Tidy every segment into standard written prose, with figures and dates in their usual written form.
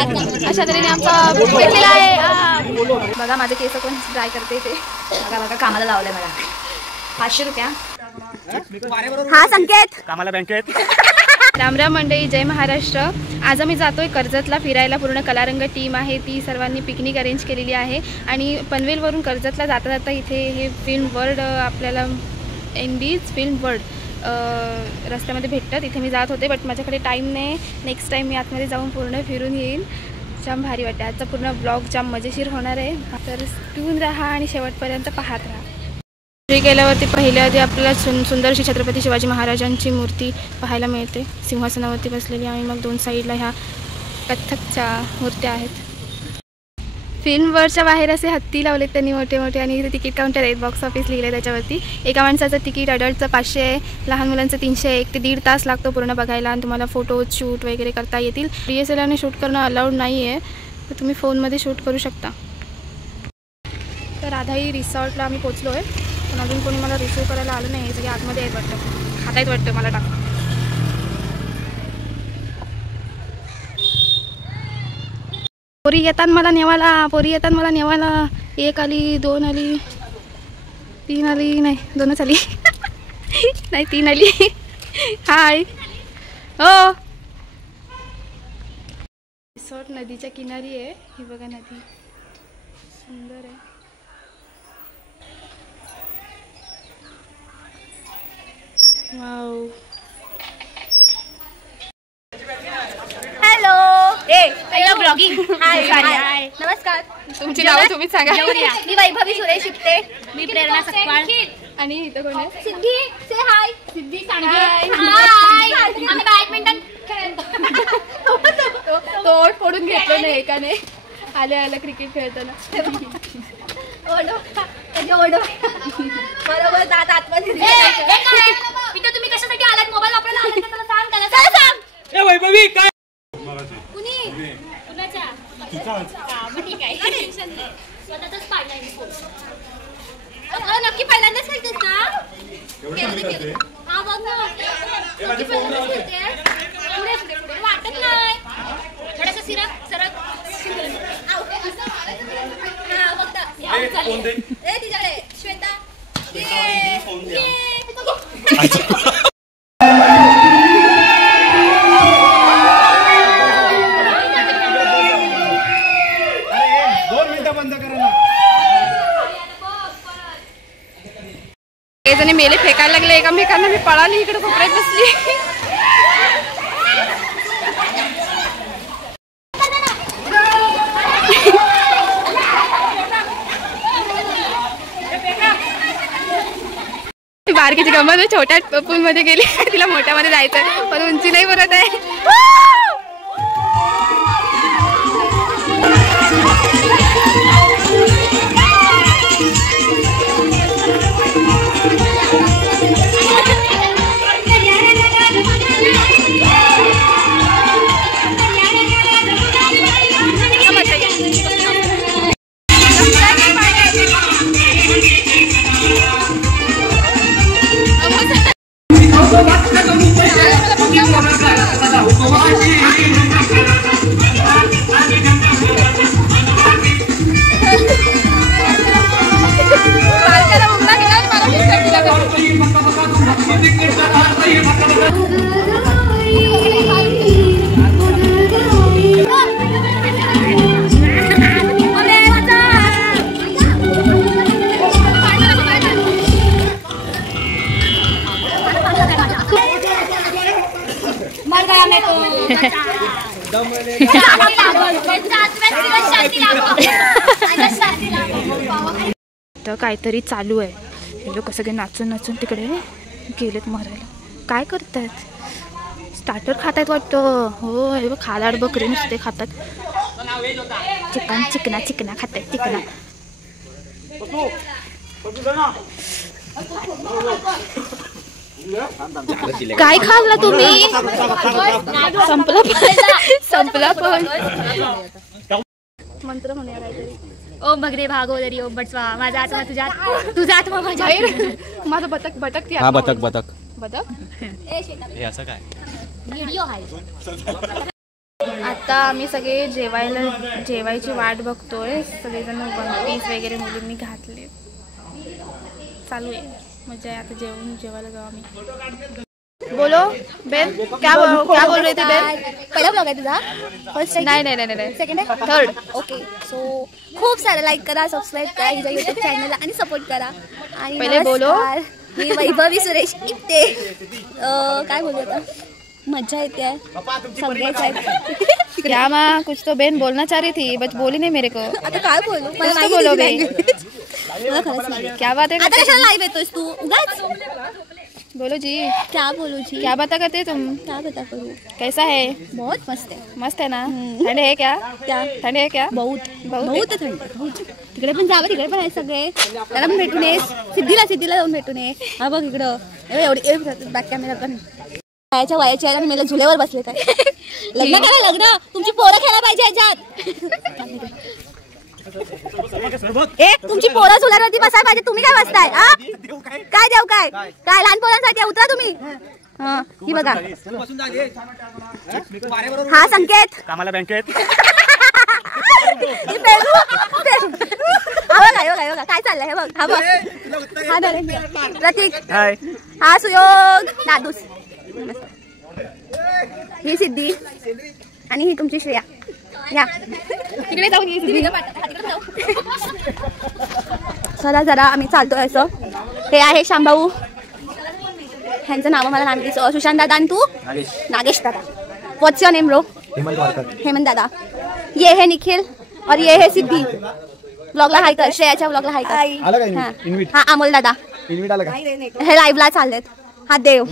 अशा तऱ्हेने आमचा भेटलेला आहे। बघा माझे केस कोण ड्राय करते ते, बघा बघा कामाला लावलंय मला। 500 रुपया हा संकेत कामाला बँकेत। राम राम मंडळी, जय महाराष्ट्र। आज आम्ही जातोय कर्जतला फिरायला। पूर्ण कलारंग टीम आहे, ती सर्वांनी पिकनिक अरेंज केलेली आहे आणि पनवेलवरून कर्जतला जाता जाता इथे हे फिल्म वर्ल्ड आपल्याला इंडीज फिल्म वर्ल्ड रस्त्यामध्ये भेटतात। इथे मी जात होते बट माझ्याकडे टाईम नाही। नेक्स्ट टाईम मी आतमध्ये जाऊन पूर्ण फिरून येईन। जाम भारी वाटते। आजचा पूर्ण ब्लॉग जाम मजेशीर होणार आहे, तर ट्यून राहा आणि शेवटपर्यंत पाहत राहा। गेल्यावरती पहिल्या आधी आपल्याला सुंदर अशी छत्रपती शिवाजी महाराजांची मूर्ती पाहायला मिळते, सिंहासनावरती बसलेली। आणि मग दोन साईडला ह्या कथ्थकच्या मूर्त्या आहेत। फिल्मवरच्या बाहेर असे हत्ती लावलेत त्यांनी मोठे मोठे, आणि इथे तिकीट काउंटर आहेत, बॉक्स ऑफिस लिहिलं आहे त्याच्यावरती। एका माणसाचं तिकीट अडल्टचं 500 आहे, लहान मुलांचं 300। 1 ते 1.5 तास लागतो पूर्ण बघायला आणि तुम्हाला फोटो शूट वगैरे करता येतील। DSLRने शूट करणं अलाउड नाही आहे, तर तुम्ही फोनमध्ये शूट करू शकता। तर राधाई रिसॉर्टला आम्ही पोचलो आहे, पण अजून कोणी मला रिसीव करायला आलं नाही। सगळे आतमध्ये आहेत वाटतं, खातायत वाटतं मला टाक। पोरी येतात मला नेवाला, पोरी येतात मला नेवाला। 1 आली, 2 आली, 3 आली, नाही 2च आली नाही 3 आली। हाय हो। रिसॉर्ट नदीच्या किनारी आहे, ही बघा नदी सुंदर आहे। Wow. Hello hello blogging. Hi hi नमस्कार। तुमची नाव तुम्हीच सांगा। मी वैभवी सुरेश शिकते। मी प्रेरणा सकपाळ। आणि इथं कोण आहे? सिद्धी से हाय। सिद्धी सांगे हाय। आम्ही बॅडमिंटन खेळतो। तोड फोडून घेतलं नाही एकाने, आले आलं क्रिकेट खेळताना। ओढो कधी ओढो बरोबर दात आतमध्ये। इथं तुम्ही कशासाठी आलात? मोबाईल वापरायला आलात का? सांग त्याला, चला सांग। ए वैभवी काय कुणी कुणाचा मग ठीक आहे, टेन्शन नाही। स्वतःच पाहिलाय मी फोन। नक्की पहिल्यांदाच खेळतेस का? हा बघ ना, नक्की पहिल्यांदाच खेळतेस। पुढे पुढे पुढे वाटत नाही, थोडंसं सरक हा बघ ए तिच्याकडे श्वेता जणी मेले फेकायला लागले एकामेकांना। मी पळाली इकडे कोपऱ्यात बसली। बारकीची गंमत छोट्या पूल मध्ये गेली, तिला मोठ्यामध्ये जायचं पण उंची नाही भरत आहे। तर काहीतरी चालू आहे, हे लोक सगळे नाचून नाचून तिकडे गेलेत मरायला। काय करतात? स्टार्टर खातात वाटतं। हो हे बघ, खालाड बकरी नुसते खातात। चिकना चिकना खातात, चिकना। काय खाल्ला तुम्ही? संपला पण मंत्र म्हणूया काहीतरी। ओम भगरे भागोदरी ओम बटवा माझा आत्मा तुझा आत्मा माझ्या। माझं बतक बतक हा बतक बतक बतक हे असं काय व्हिडिओ आहे। आता आम्ही सगळे जेवायची वाट बघतोय. सगळेजण वन पीस वगैरे मुलींनी घातले. चालू आहे मजा आहे. आता जेवायला जाऊ आम्ही. बोलो बेन, क्या बोल रही थी बेन? पहिला ब्लॉग आहे तुझा? फर्स्ट आहे? नाही सेकंड आहे? थर्ड. ओके. सो खूप सारं लाईक करा, सबस्क्राईब करा हिच्या युट्यूब चॅनलला आणि सपोर्ट करा. आणि पहिले बोलो. मी वैभवी सुरेश इप्ते. काय बोलू आता? मजा येते आहे सगळेच आहेत. क्या माँ कुछ तो बेन बोलना चाह रही थी बट बोली नहीं मेरे को. आता काय बोलू? मला कुछ तो बोलो बेन. मला खरंच नाही. क्या बात है? आता कशाला लाईव्ह येतोस तू उगाच? बोलो जी. क्या बोलू जी? क्या बात करते तुम? क्या बता करू? कैसा है? बहुत मस्त है. मस्त है ना? ठंड है क्या? ठंड है क्या? बहुत थंड. तिकडे पण जावं, तिकडे पण आहे सगळे. त्याला पण भेटून ये. सिद्धीला जाऊन भेटून ये. हा बघ इकडं एवढी बॅक कॅमेरा पण वयाच्या आहे आणि मला झुल्यावर बसले काय. लग्न करा लग्न. तुमची पोरं खेळायला पाहिजे ह्याच्यात. तुमची पोरं झुल्यावरती बसायला पाहिजे. तुम्ही काय बसताय? काय देऊ काय लहान पोरांसाठी उतरा तुम्ही. ही बघा हा संकेत कामाला बँकेत. बघा काय चाललंय हे बघ. हा बघ हा नरेंद्र, प्रतीक, हा सुयोग, दादूस, ही सिद्धी आणि ही तुमची श्रेया. या तिकडे जाऊ. चला जरा आम्ही चालतोय असं. हे आहे शांभाऊ, ह्यांचं नाव मला नाम दिसो. सुशांत दादा आणि तू? नागेश दादा. व्हॉट्स युअर नेम ब्रो? हेमंत दादा. ये है निखिल और ये है सिद्धी. ब्लॉगला हाय कर, श्रेयाच्या ब्लॉगला हाय कर. हा अमोल दादा. हे लाईव्हला चाललेत. हा देव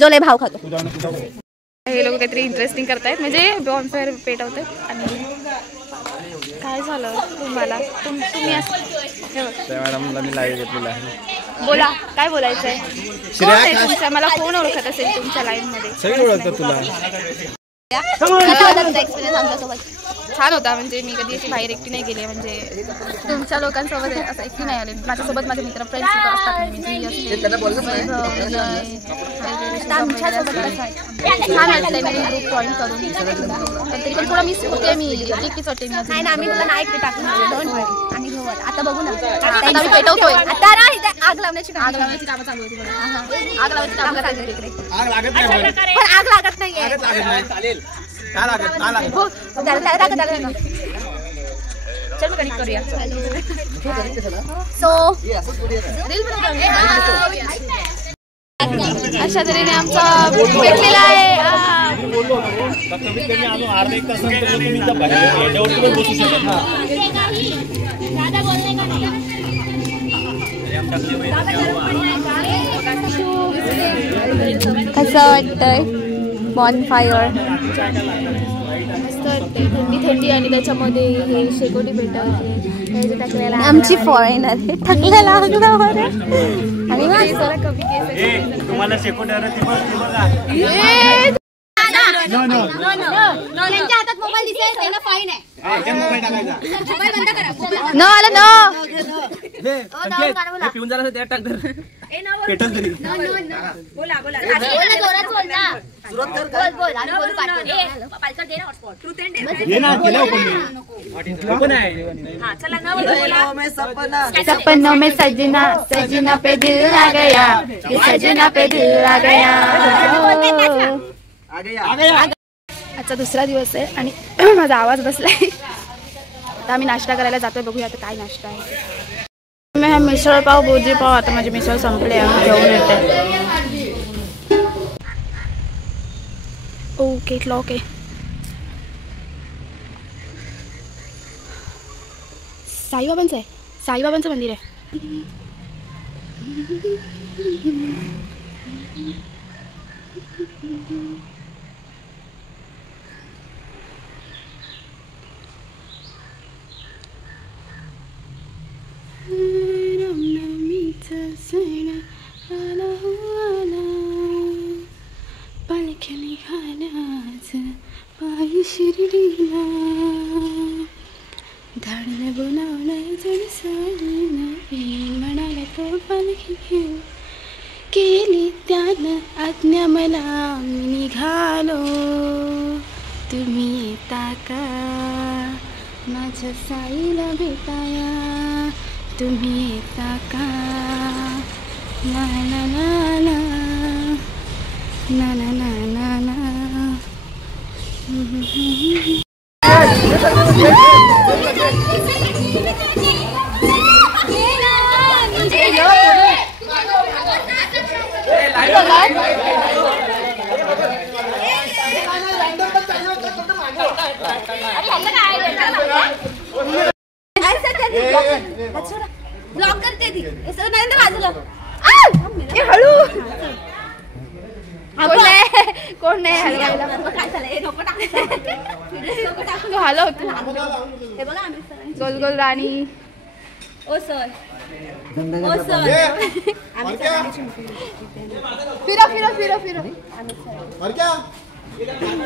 जो लय भाव खातो. हे लोक काहीतरी इंटरेस्टिंग करतायत म्हणजे बॉनफायर पेटवतात. आणि काय झालं तुम्हाला? तुम्ही बोला काय बोलायचंय? कोण आहे तुमच्या? मला कोण ओळखत असेल तुमच्या लाईन मध्ये? सगळे ओळखतात तुला. एक्सपिरियन्स आमच्यासोबत छान होता. म्हणजे मी कधी अशी बाहेर एकटी नाही गेली. म्हणजे तुमच्या लोकांसोबत असं एकटी नाही आले. माझ्यासोबत माझे मित्र फ्रेंड्स असतात. छान वाटतंय नवीन ग्रुप जॉईन करून. पण तरी पण थोडं मिस होते. मी एकटीच वाटते. मी नाही ना, आम्ही तुला नाही टाकून आम्ही घेऊ. आता बघू ना. आता आम्ही पेटवतोय. आता ना इथे आग लावण्याची कामं चालू होती. आग लावायची कामं चालू होती तिकडे. पण आग लागत नाहीये. चल कनेक्ट करूया. सो अशा तऱ्हेने आमचा भेटलेला आहे. कसं वाटतंय बॉनफायर? मस्त वाटते. थंडी आणि त्याच्यामध्ये हे शेकोटी भेटवते. आमची फॉरेनर हे थकलेला अंगावर आणि तुम्हाला शेकोट्यावर त्यांच्या हातात मोबाईल दिसेल त्यांना फाईन आहे. मोबाईल बंद करा. न आलं न पिऊन झाला त्या टाक पेटल तरी. बोला जोरात बोल ना. बोल आणि बोल पालकर दे ना हॉटस्पॉट. ये ना केलं ओपन आहे. हां चला ना बोला. सपनों में सजना सजना पे दिल आ गया. सजना पे दिल आ गया. आजचा दुसरा दिवस आहे आणि माझा आवाज बसलाय. आता आम्ही नाश्ता करायला जातोय. बघूया आता काय नाश्ता आहे. मी मिसळ पाव भुर्जी पाव. आता माझी मिसळ संपले. आम्ही घेऊन येते. ओके लॉक आहे. साईबाबांचं आहे. साईबाबांचं मंदिर आहे. शिर्डीला धाडणे बनवण्याचं म्हणाला तो पालखी घेऊ. केली त्यानं आज्ञा मला मी निघालो. तुम्ही येता का माझ्या साईला भेटाया, तुम्ही येता का ना ना ना ना ना ना ना ना ना. ब्लॉक करते ती नरेंद्र बाजूला हळू. कोण नाही काय झालंय नको तू हॅलो होतो. हे बघा आम्ही गोल गोल राणी. ओ सर ओ सर फिरा फिरा फिरा फिरा.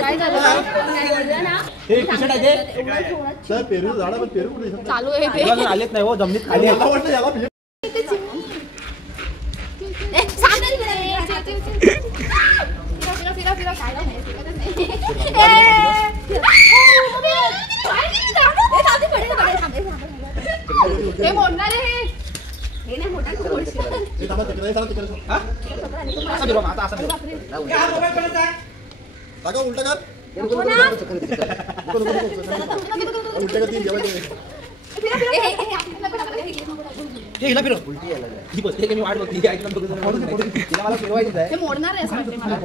काय झालं चालू आहे ते. आलेत नाही हो जमिनीत खाली. हे मोडणार आहे. उलटा कर मोडणार आहे असं वाटतं मला.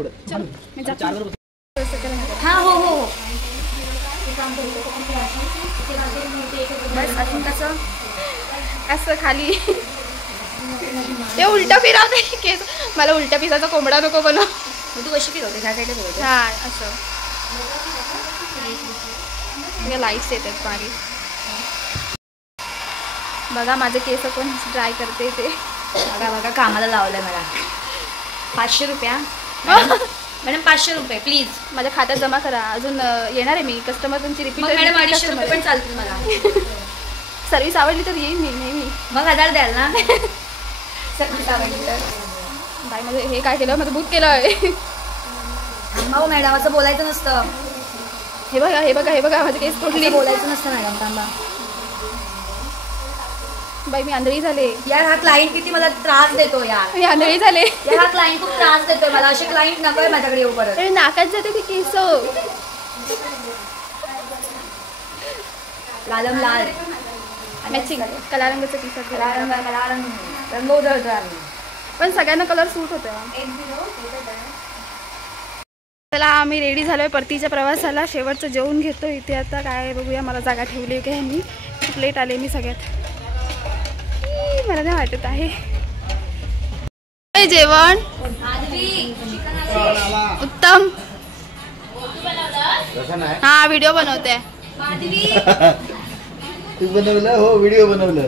हा हो हो बस अजून कसं असं खाली ते उलटा फिरवते केस. मला उलट्या पिसाचा कोंबडा नको बनव. तू कशी फिरवते ह्या साईडला फिरवते हा असं लाईट्स येतात मागे. बघा माझे केस कोण ड्राय करते ते. बघा बघा कामाला लावलंय मला. 500 रुपया मॅडम 500 रुपये प्लीज माझ्या खात्यात जमा करा. अजून येणार आहे मी कस्टमर तुमची रिपीट. मॅडम 250 रुपये पण चालतील मला. सर्विस आवडली तर येईन मी नेहमी. मग 1000 द्याल ना. सर्विस आवडली तर. बाई माझं हे काय केलं माझं भूत केलं आहे. थांबा मॅडम असं बोलायचं नसतं. हे बघा हे बघा हे बघा माझे केस तोडली. बोलायचं नसतं मॅडम थांबा. बाई मी आंधळी झाले यार. हा क्लायंट किती मला त्रास देतो यार. मी आंधळी झाले यार हा क्लायंट खूप त्रास देतोय मला. असे क्लायंट नकोय माझ्याकडे येऊ परत. नाकात जाते ते केस. लालम लाल मॅचिंग कला रंगाचं टी शर्ट. रंग उधळतोय आम्ही. पण सगळ्यांना कलर सूट होते. चला आम्ही रेडी झालोय परतीच्या प्रवासाला. शेवटचं जेवून घेतो इथे आता. काय बघूया मला जागा ठेवली आहे का ह्यांनी. प्लेट आले मी सगळ्यात. मला नाही वाटत आहे जेवण उत्तम. हा व्हिडिओ बनवते. तू बनवलं हो व्हिडिओ बनवलं.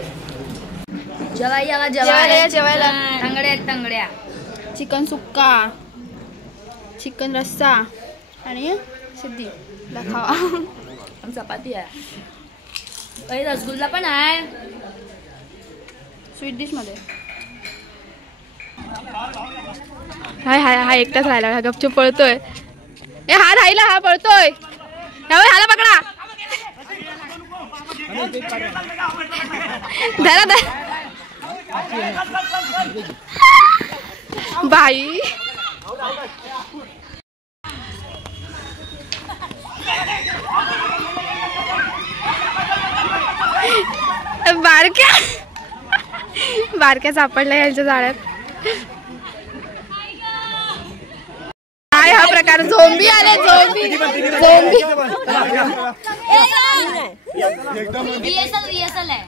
जेवायला जेवायला जेवायला तंगड्या तंगड्या. चिकन सुक्का, चिकन रस्सा आणि सिद्धी खावा. चपाती आहे. रसगुल्ला पण आहे स्वीट डिश मध्ये. हाय हाय हा एकटाच राहिला. हा गपचूप पळतोय. ए हा राहिला हा पळतोय. ह्याला पकडा. धरा धरा बाई. बारक्या सापडल्या यांच्या जाळ्यात. काय हा प्रकार. झोंबी आले. झोंबी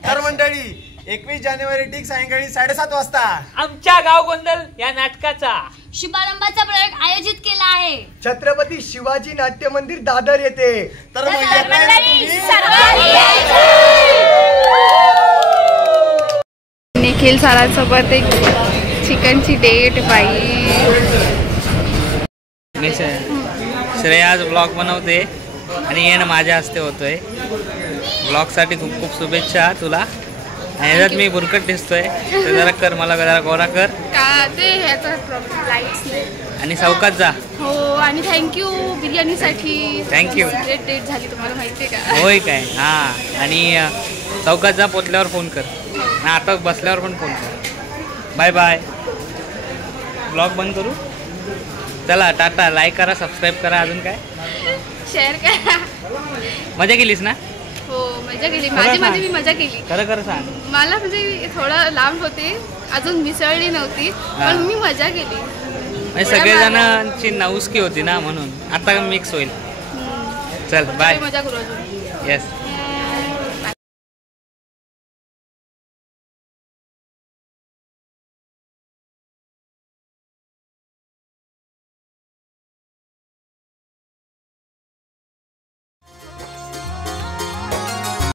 तर मंडळी 21 जानेवारी ठीक सायंकाळी 7:30 वाजता आमच्या गाव गोंधळ या नाटकाचा शुभारंभाचा प्रयोग आयोजित केला आहे. छत्रपती शिवाजी नाट्य मंदिर दादर येथे. तर निखिल सरांसोबत एक चिकनची डेट. बाई श्रेया आज ब्लॉग बनवते आणि येणं माझ्या हस्ते होतोय. ब्लॉगसाठी खूप खूप शुभेच्छा तुला. आणि ह्याच्यात मी बुरकट दिसतोय तर जरा कर, मला जरा गोरा कर का ते ह्याचा प्रॉब्लेम लाईट्स नाही. आणि चौकात जा. हो आणि थँक्यू बिर्याणीसाठी. Thank you. सिक्रेट डेट झाली तुम्हाला माहिती आहे का? होय काय? हां. आणि चौकात जा, पोचल्यावर फोन कर. हां, आता बसल्यावर पण फोन कर. Bye bye. ब्लॉग बंद करू. चला टाटा. लाईक करा, सबस्क्राईब करा. अजून काय शेअर करा. मजा केलीस ना? हो मजा केली. खरं सांग. मी मजा केली. खरं सांग. मला म्हणजे थोडं लांब होते, अजून मिसळली नव्हती, पण मी मजा केली. म्हणजे सगळेजणांची नवस्की होती ना, म्हणून आता मिक्स होईल. चल बाय. मजा करू अजून. येस.